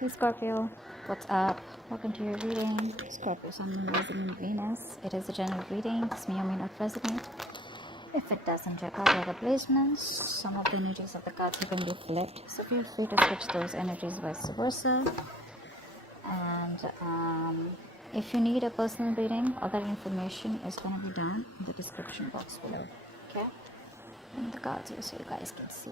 Hey Scorpio, what's up? Welcome to your reading. Scorpio, Sun, Moon, Rising, and Venus. It is a general reading. This may or may not resonate. If it doesn't, check out the other placements. Some of the energies of the cards can be flipped, so feel free to switch those energies vice versa. And if you need a personal reading, all that information is going to be down in the description box below. Okay? And the cards here so you guys can see.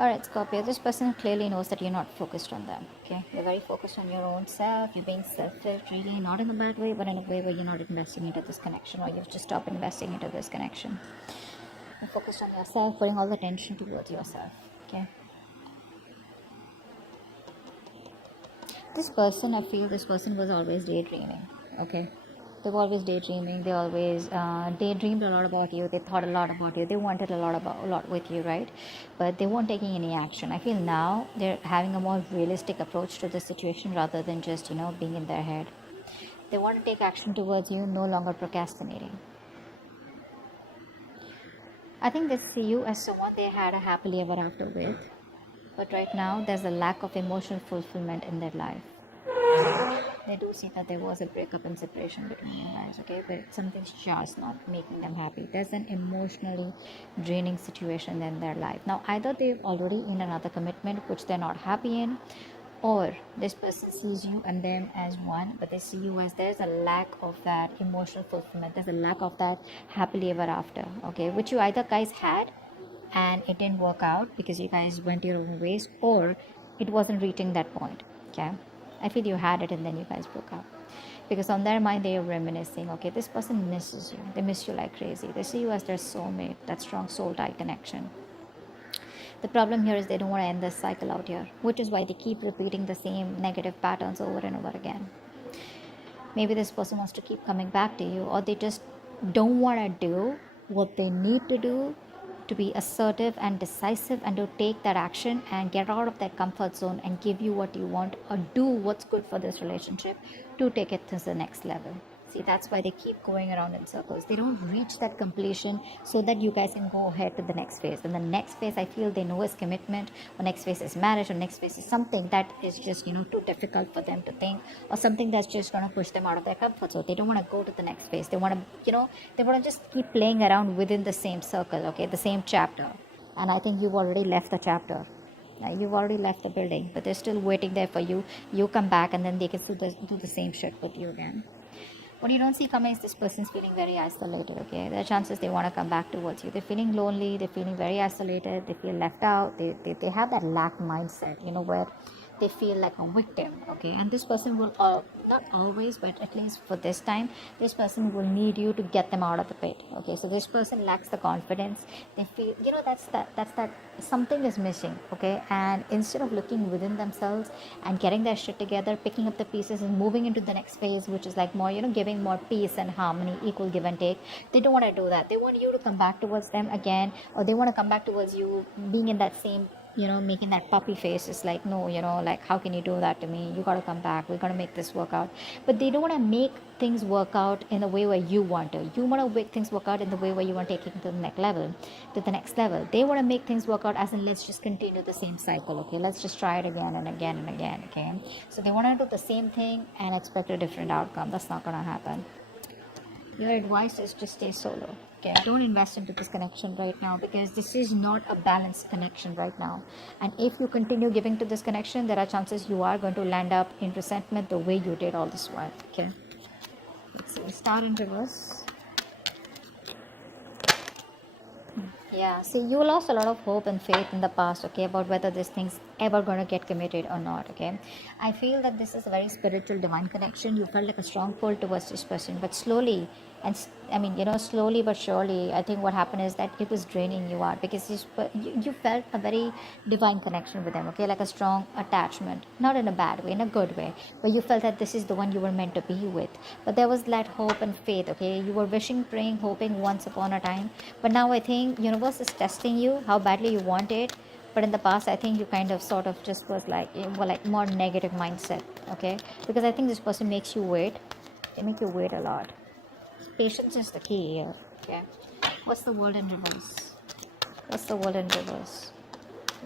Alright, Scorpio, this person clearly knows that you're not focused on them, okay? You're very focused on your own self. You're being selfish, really, not in a bad way, but in a way where you're not investing into this connection, or you've just stopped investing into this connection. You're focused on yourself, putting all the attention towards yourself, okay? This person, I feel this person was always daydreaming, okay? They were always daydreaming. They always daydreamed a lot about you. They thought a lot about you. They wanted a lot with you, right? But they weren't taking any action. I feel now they're having a more realistic approach to the situation rather than just, being in their head. They want to take action towards you, no longer procrastinating. I think they see you as someone they had a happily ever after with. But right now, there's a lack of emotional fulfillment in their life. They do see that there was a breakup and separation between you guys, okay? But something's just not making them happy. There's an emotionally draining situation in their life. Now, either they're already in another commitment which they're not happy in, or this person sees you and them as one, but they see you as there's a lack of that emotional fulfillment. There's a lack of that happily ever after, okay? Which you either guys had and it didn't work out because you guys went your own ways, or it wasn't reaching that point, okay? I feel you had it and then you guys broke up. Because on their mind, they are reminiscing, okay, this person misses you. They miss you like crazy. They see you as their soulmate, that strong soul tie connection. The problem here is they don't want to end this cycle out here, which is why they keep repeating the same negative patterns over and over again. Maybe this person wants to keep coming back to you, or they just don't want to do what they need to do to be assertive and decisive and to take that action and get out of that comfort zone and give you what you want or do what's good for this relationship to take it to the next level. See, that's why they keep going around in circles. They don't reach that completion so that you guys can go ahead to the next phase. And the next phase, I feel they know is commitment, or next phase is marriage, or next phase is something that is just, too difficult for them to think, or something that's just going to push them out of their comfort zone. They don't want to go to the next phase. They want to, they want to just keep playing around within the same circle, okay, the same chapter. And I think you've already left the chapter. You've already left the building, but they're still waiting there for you. You come back and then they can do the same shit with you again. What you don't see coming is this person's feeling very isolated, okay? There are chances they want to come back towards you. They're feeling lonely, they're feeling very isolated, they feel left out, they have that lack mindset, where they feel like a victim, okay? And this person will, not always, but at least for this time, this person will need you to get them out of the pit, okay? So this person lacks the confidence. They feel, that's that something is missing, okay? And instead of looking within themselves and getting their shit together, picking up the pieces and moving into the next phase, which is like more, giving more peace and harmony, equal give and take, they don't want to do that. They want you to come back towards them again, or they want to come back towards you being in that same, making that puppy face. It's like, no, like, how can you do that to me? You got to come back. We're going to make this work out. But they don't want to make things work out in the way where you want to. You want to make things work out in the way where you want to take it to the next level. They want to make things work out as in, let's just continue the same cycle, okay? Let's just try it again and again and again, okay? So they want to do the same thing and expect a different outcome. That's not going to happen. Your advice is just stay solo. Okay, don't invest into this connection right now, because this is not a balanced connection right now. And if you continue giving to this connection, there are chances you are going to land up in resentment the way you did all this while. Okay, let's see. Star in reverse. Yeah, see, you lost a lot of hope and faith in the past, okay, about whether this thing's ever going to get committed or not, okay? I feel that this is a very spiritual, divine connection. You felt like a strong pull towards this person, but slowly, slowly but surely, I think what happened is that it was draining you out, because you felt a very divine connection with them, okay, like a strong attachment, not in a bad way, in a good way, but you felt that this is the one you were meant to be with. But there was that hope and faith, okay? You were wishing, praying, hoping once upon a time, but now I think universe is testing you, how badly you want it. But in the past, I think you kind of sort of just was like more negative mindset, okay? Because I think this person makes you wait. They make you wait a lot. Patience is the key here, okay? What's the world in reverse?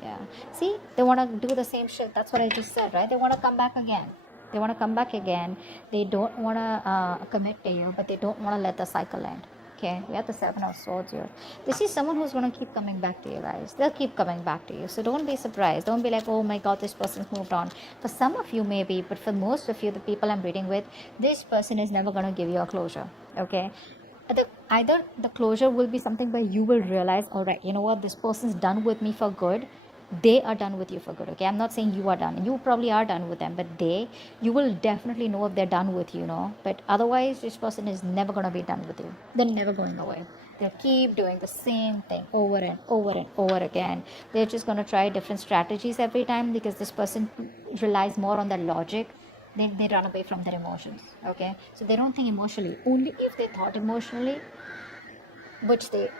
Yeah. See, they want to do the same shit. That's what I just said, right? They want to come back again. They want to come back again. They don't want to commit to you, but they don't want to let the cycle end. Okay, we have the Seven of Swords here. This is someone who's going to keep coming back to you guys. They'll keep coming back to you. So don't be surprised. Don't be like, oh my God, this person's moved on. For some of you, maybe, but for most of you, the people I'm reading with, this person is never going to give you a closure. Okay, either the closure will be something where you will realize, all right, you know what, this person's done with me for good. They are done with you for good. Okay, I'm not saying you are done. You probably are done with them, but you will definitely know if they're done with you, but otherwise this person is never going to be done with you. They're never going away. They'll keep doing the same thing over and over and over again. They're just going to try different strategies every time, because this person relies more on the logic. They run away from their emotions. Okay, so they don't think emotionally. Only if they thought emotionally, which they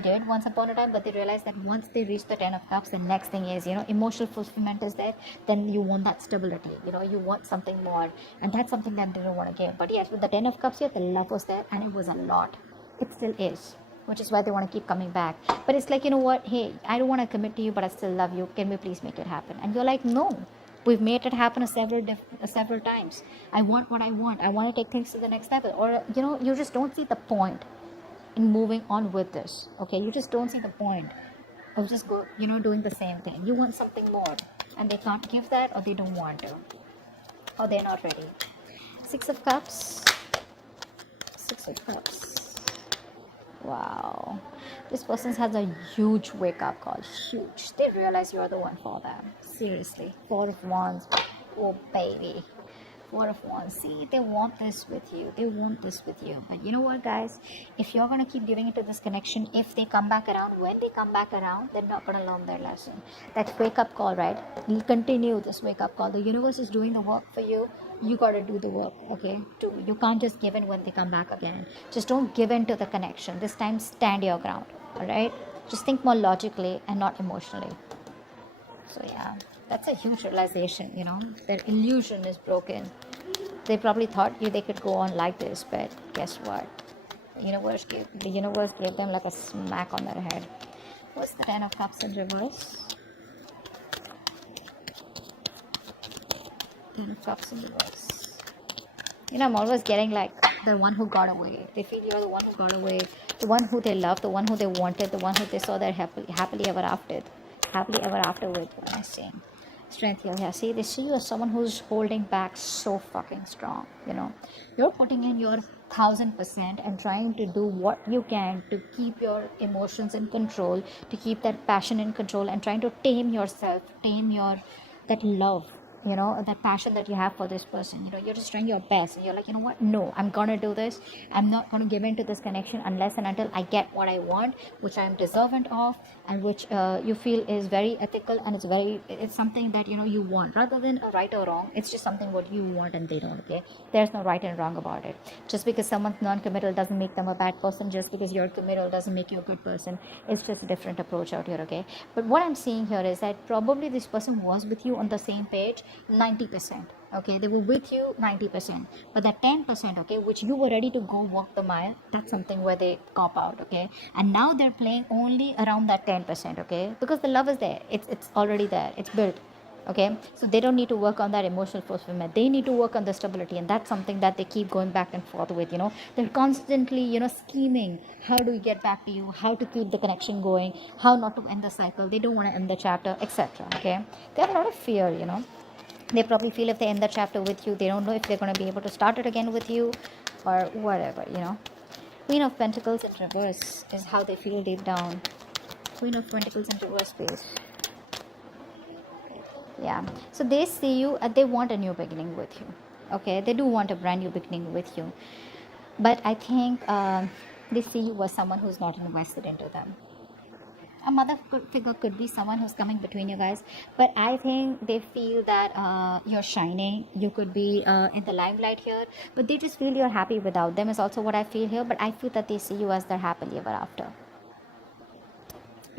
did once upon a time, but they realized that once they reach the 10 of cups, the next thing is, emotional fulfillment is there. Then you want that stability, you want something more, and that's something that they don't want to give. But yes, with the 10 of cups here, the love was there, and it was a lot. It still is, which is why they want to keep coming back. But it's like, you know what, hey, I don't want to commit to you, but I still love you. Can we please make it happen? And you're like, no, we've made it happen several times. I want what I want. I want to take things to the next level. Or you just don't see the point in moving on with this. Okay, you just don't see the point of just doing the same thing. You want something more, and they can't give that, or they don't want to, or they're not ready. 6 of cups. 6 of cups. Wow, this person has a huge wake-up call. Huge. They realize you're the one for them. Seriously. 4 of Wands. Oh baby, 4 of Wands. See, they want this with you. They want this with you. But you know what, guys? If you're going to keep giving it to this connection, if they come back around, when they come back around, they're not going to learn their lesson. That wake-up call, right? You continue this wake-up call. The universe is doing the work for you. You got to do the work, okay? Too. You can't just give in when they come back again. Just don't give in to the connection. This time, stand your ground, all right? Just think more logically and not emotionally. So yeah, that's a huge realization, Their illusion is broken. They probably thought they could go on like this, but guess what? The universe gave them like a smack on their head. What's the 10 of cups in reverse? 10 of cups in reverse. I'm always getting like the one who got away. They feel you're the one who got away, the one who they loved, the one who they wanted, the one who they saw their happily ever after with. What am I saying? Strength here. Yeah, see, they see you as someone who's holding back so fucking strong. You're putting in your 1000% and trying to do what you can to keep your emotions in control, to keep that passion in control, and trying to tame yourself, that love, that passion that you have for this person. You're just trying your best, and you're like, you know what, no, I'm gonna do this. I'm not gonna give in to this connection unless and until I get what I want, which I am deserving of, and which you feel is very ethical, and it's something that you want, rather than a right or wrong. It's just something what you want, and they don't. Okay, there's no right and wrong about it. Just because someone's non-committal doesn't make them a bad person. Just because you're committal doesn't make you a good person. It's just a different approach out here. Okay, but what I'm seeing here is that probably this person was with you on the same page 90%. Okay, they were with you 90%, but that 10%, okay, which you were ready to go walk the mile, that's something where they cop out. Okay, and now they're playing only around that 10%. Okay, because the love is there. It's already there. It's built. Okay, so they don't need to work on that emotional fulfillment. They need to work on the stability, and that's something that they keep going back and forth with. They're constantly scheming how do we get back to you, how to keep the connection going, how not to end the cycle. They don't want to end the chapter, etc. Okay, they have a lot of fear. They probably feel if they end the chapter with you, they don't know if they're going to be able to start it again with you, or whatever. Queen of Pentacles in reverse is how they feel deep down. Queen of Pentacles in reverse, please. Yeah, so they see you, they want a new beginning with you. Okay, they do want a brand new beginning with you, but I think they see you as someone who's not invested into them. A mother figure could be someone who's coming between you guys, but I think they feel that you're shining. You could be in the limelight here, but they just feel you're happy without them is also what I feel here. But I feel that they see you as their happily ever after.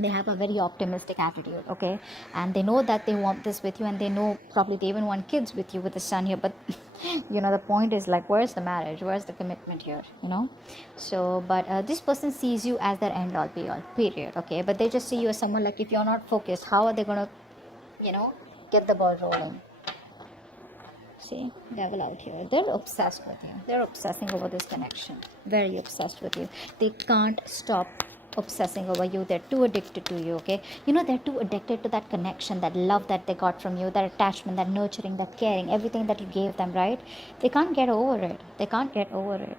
They have a very optimistic attitude, okay, and they know that they want this with you, and they know probably they even want kids with you with the sun here. But the point is, like, where's the marriage, where's the commitment here, so but this person sees you as their end all be all, period, okay, but they just see you as someone, like, if you're not focused, how are they gonna get the ball rolling? See, devil out here. They're obsessed with you. They're obsessing over this connection. Very obsessed with you. They can't stop obsessing over you. They're too addicted to you, okay? They're too addicted to that connection, that love that they got from you, that attachment, that nurturing, that caring, everything that you gave them, right? They can't get over it. They can't get over it,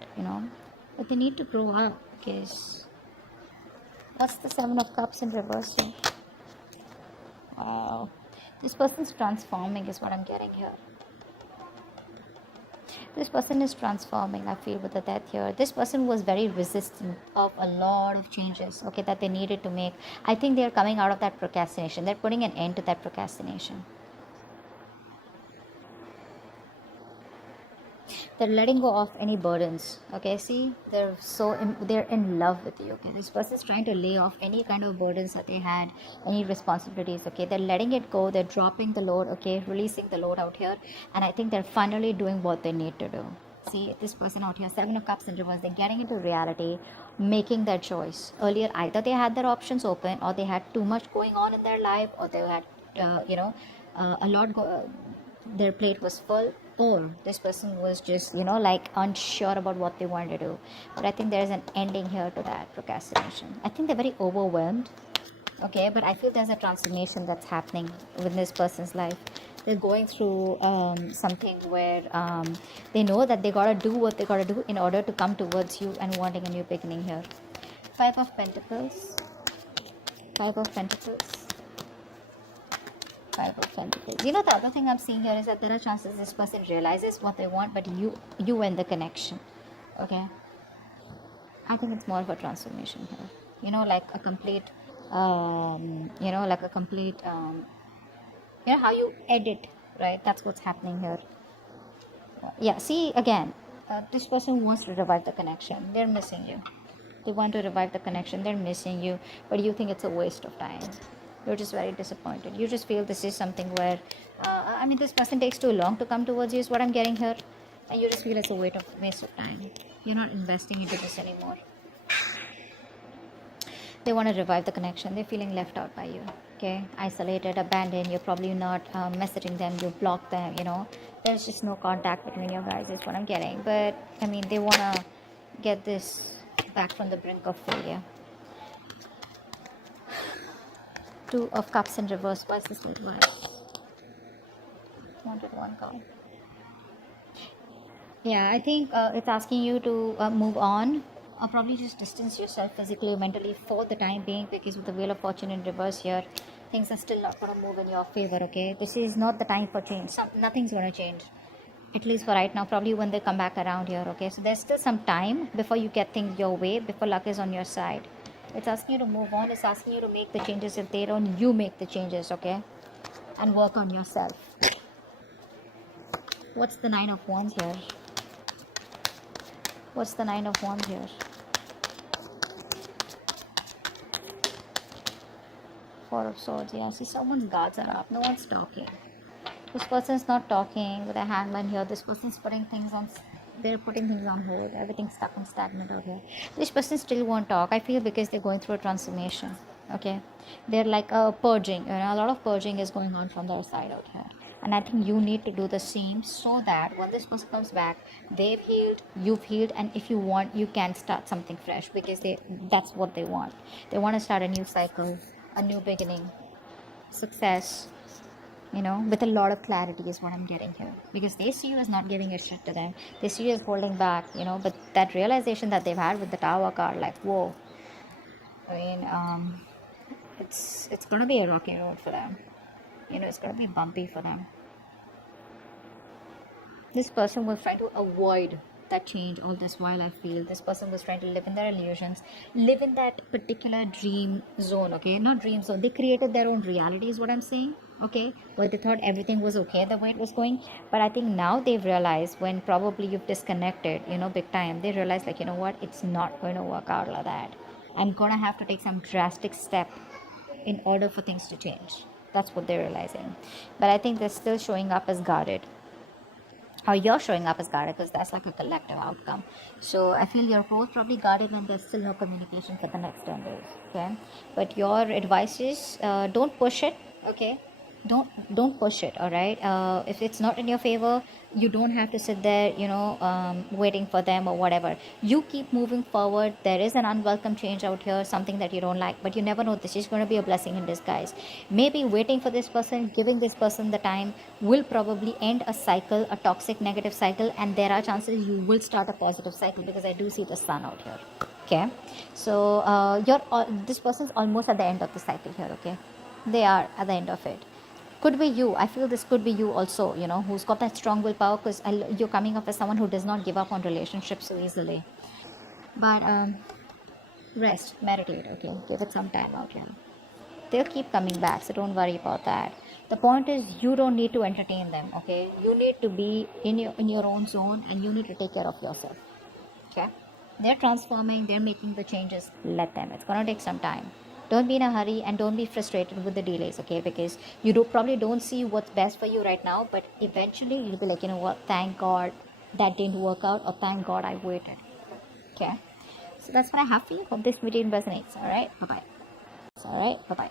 But they need to grow up, because what's the Seven of Cups in reverse here? Wow. This person's transforming is what I'm getting here. This person is transforming, I feel, with the death here. This person was very resistant of a lot of changes, okay, that they needed to make. I think they're coming out of that procrastination. They're putting an end to that procrastination. They're letting go of any burdens, okay? See, they're in love with you, okay? This person is trying to lay off any kind of burdens that they had, any responsibilities, okay? They're letting it go. They're dropping the load, okay? Releasing the load out here. And I think they're finally doing what they need to do. See, this person out here, Seven of Cups in reverse, they're getting into reality, making their choice. Earlier, either they had their options open, or they had too much going on in their life, or they had, a lot their plate was full, or this person was just like unsure about what they wanted to do. But I think there's an ending here to that procrastination. I think they're very overwhelmed, okay, but I feel there's a transformation that's happening within this person's life. They're going through something where they know that they gotta do what they gotta do in order to come towards you and wanting a new beginning here. Five of Pentacles. Five of Pentacles. Five of Pentacles. The other thing I'm seeing here is that there are chances this person realizes what they want, but you end the connection, okay? I think it's more of a transformation here. Like a complete, how you edit, right? That's what's happening here. Yeah, see, again, this person wants to revive the connection. They're missing you. They want to revive the connection. They're missing you, but you think it's a waste of time. You're just very disappointed. You just feel this is something where, this person takes too long to come towards you is what I'm getting here. And you just feel it's a waste of time. You're not investing into this anymore. They want to revive the connection. They're feeling left out by you. Okay? Isolated, abandoned. You're probably not messaging them. You block them, There's just no contact between you guys is what I'm getting. But, they want to get this back from the brink of failure. Two of Cups in reverse. Why is this like why? Wanted one card. Yeah, I think it's asking you to move on, or probably just distance yourself physically or mentally for the time being, because with the Wheel of Fortune in reverse here, things are still not going to move in your favor, okay? This is not the time for change. Nothing's going to change, at least for right now. Probably when they come back around here, okay? So there's still some time before you get things your way, before luck is on your side. It's asking you to move on. It's asking you to make the changes. If they don't, you make the changes, okay? And work on yourself. What's the Nine of Wands here? What's the Nine of Wands here? Four of Swords. Yeah, see, someone's guards are up. No one's talking. This person's not talking with a hangman here. This person's putting things on... They're putting things on hold. Everything's stuck and stagnant out here. This person still won't talk, I feel, because they're going through a transformation, okay? They're like purging. A lot of purging is going on from their side out here. And I think you need to do the same, so that when this person comes back, they've healed, you've healed, and if you want, you can start something fresh, because that's what they want. They want to start a new cycle, a new beginning, success, with a lot of clarity is what I'm getting here. Because they see you as not giving a shit to them. They see you as holding back, but that realization that they've had with the Tower card, like, whoa. It's going to be a rocky road for them. It's going to be bumpy for them. This person was trying to avoid that change all this while. I feel this person was trying to live in their illusions, live in that particular dream zone, okay? Not dream zone. They created their own reality is what I'm saying, okay? Where they thought everything was okay the way it was going. But I think now they've realized, when probably you've disconnected, big time, they realize, like, what? It's not going to work out like that. I'm going to have to take some drastic step in order for things to change. That's what they're realizing. But I think they're still showing up as guarded, or you're showing up as guarded, because that's like a collective outcome. So I feel you're both probably guarded when there's still no communication for the next 10 days. Okay, but your advice is, don't push it. Okay, don't push it. All right, if it's not in your favor, you don't have to sit there, waiting for them or whatever. You keep moving forward. There is an unwelcome change out here, something that you don't like, but you never know, this is going to be a blessing in disguise. Maybe waiting for this person, giving this person the time, will probably end a cycle, a toxic negative cycle, and there are chances you will start a positive cycle, because I do see the sun out here. Okay, so this person's almost at the end of the cycle here. Okay, they are at the end of it. Could be you. I feel this could be you also, who's got that strong willpower, because you're coming up as someone who does not give up on relationships so easily. But rest, meditate. Okay, give it some time out here. They'll keep coming back, so don't worry about that. The point is, you don't need to entertain them. Okay, you need to be in your own zone, and you need to take care of yourself. Okay, they're transforming, they're making the changes. Let them. It's gonna take some time. Don't be in a hurry, and don't be frustrated with the delays. Okay, because you probably don't see what's best for you right now, but eventually you'll be like, you know what, thank God that didn't work out, or thank God I waited. Okay, so that's what I have for you. Hope this video resonates. All right, bye bye. All right, bye bye.